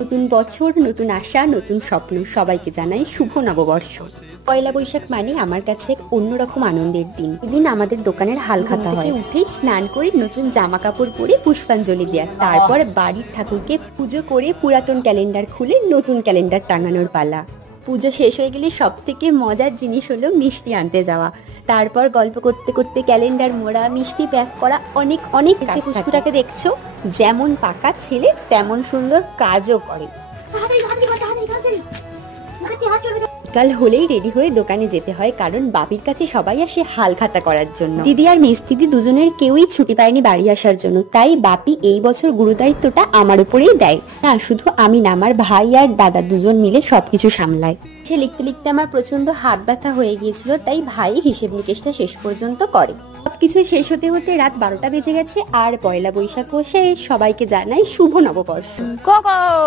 নতুন বছর, নতুন আশা, নতুন স্বপ্ন, সবাইকে জানাই শুভ নববর্ষ। পয়লা বৈশাখ মানে আমার কাছে এক অন্যরকম আনন্দের দিন। এদিন আমাদের দোকানের হালখাতা হয়। উঠেই স্নান করে নতুন জামা কাপড় পরে পুষ্পাঞ্জলি দেওয়া, তারপর বাড়ির ঠাকুরকে পুজো করে পুরাতন ক্যালেন্ডার খুলে নতুন ক্যালেন্ডার টাঙানোর পালা। পুজো শেষ হয়ে গেলে সব থেকে মজার জিনিস হলো মিষ্টি আনতে যাওয়া, তারপর গল্প করতে করতে ক্যালেন্ডার মোড়া, মিষ্টি প্যাক করা, অনেক অনেক কাজ। পুষ্পুটাকে দেখছো, যেমন পাকা ছেলে তেমন সুন্দর কাজও করে। বিকাল হলেই রেডি হয়ে দোকানে যেতে হয়, কারণ বাপির কাছে সবাই আসে হালখাতা করার জন্য। দিদি আর মিস্তিদি দুজনের কেউই ছুটি পায়নি বাড়ি আসার জন্য, তাই বাপি এই বছর গুরুদায়িত্বটা আমার উপরেই দেয়। না, শুধু আমি না, আমার ভাই আর দাদা দুজন মিলে সবকিছু সামলায়। সে লিখতে লিখতে আমার প্রচন্ড হাত ব্যথা হয়ে গিয়েছিল, তাই ভাই হিসেব নিকেশটা শেষ পর্যন্ত করে। সবকিছু শেষ হতে হতে রাত 12টা বেজে গেছে, আর পয়লা বৈশাখও শেষ। সবাইকে জানাই শুভ নববর্ষ।